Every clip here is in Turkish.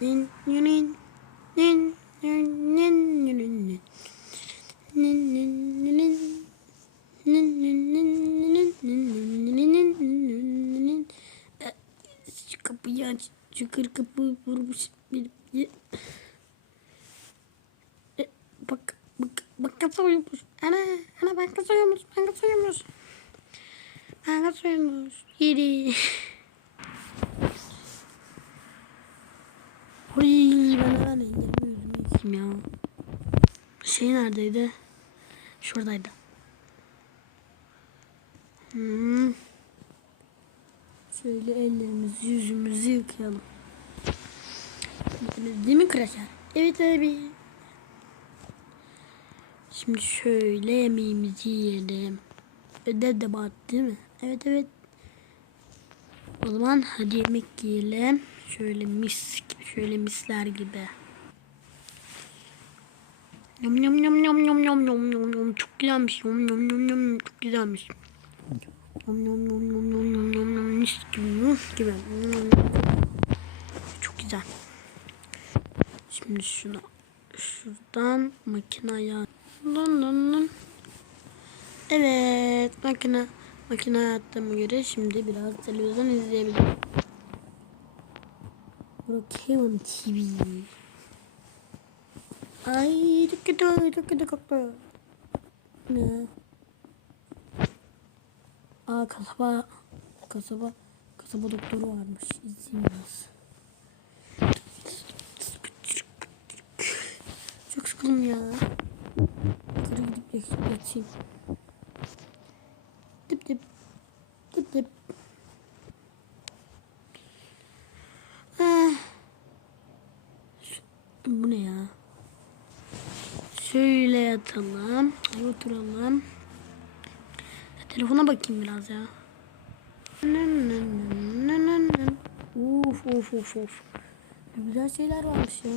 Nin nin nin nin nin nin nin şu kapıyı aç şu kır kapıyı vurmuş bir bak bak bak soyulmuş ana ana bak soyulmuş bak soyulmuş bak soyulmuş yeri hemen ellerimi yüzümü yıkayayım ya. Şey neredeydi? Şuradaydı. Hmm. Şöyle ellerimizi yüzümüzü yıkayalım. Değil mi Kraker? Evet abi. Şimdi şöyle yemeğimizi yiyelim. Ödev de bat değil mi? Evet evet. O zaman hadi yemek yiyelim. Şöyle mis şöyle misler gibi. Yum yum yum yum yum yum yum yum yum çok güzelmiş. Yum yum yum yum çok güzelmiş. Yum yum yum yum yum yum yum yum mis gibi. Çok güzel. Şimdi şuna şuradan dın dın. Evet makine makine yaptığıma göre şimdi biraz televizyon izleyebilirim. Brookhaven TV. Ay çok kötü çok kötü koktu. Ne? Aa kasaba kasaba kasaba doktoru varmış. İzleyin biraz. Çok sıkıldım ya. Yukarı gidip yatayım. Dip dip. Dip dip. Ah. Bu ne ya? Şöyle yatalım. Oturalım. Ya, telefona bakayım biraz ya. Uf uf uf uf. Ne güzel şeyler varmış ya.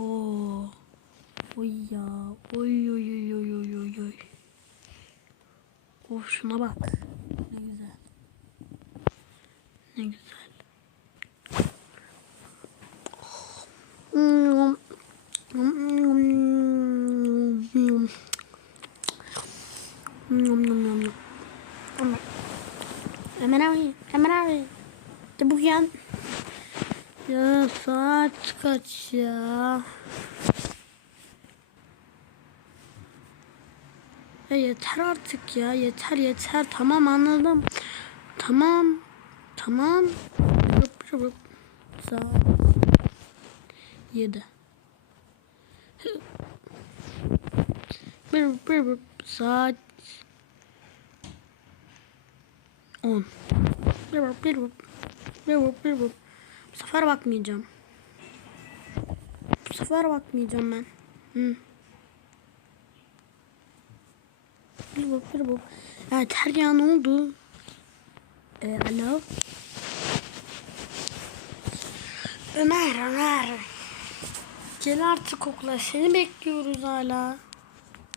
Oo. Oy ya. Oy oy oy oy oy oy oy. Of şuna bak. Ne güzel. Ne güzel. Ömer abi, Ömer abi. Çabuk. Ya saat kaç ya? Ya yeter artık ya. Yeter yeter. Tamam anladım. Tamam. Tamam. Saat. Yedi. Bir bir bir saat. On. Bir bir bir bir. Bir bir. Bu sefer bakmayacağım. Bu sefer bakmayacağım ben. Hı. Bir bak bir. Ya ter ya ne oldu? Ee, alo. Ömer Ömer. Gel artık okula. Seni bekliyoruz hala.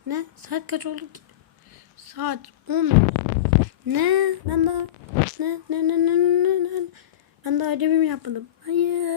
Ne? Saat kaç oldu ki? Saat 10. Ne? Ben daha ne ne ne ne ne ne ben daha ödevimi yapmadım. Hayır.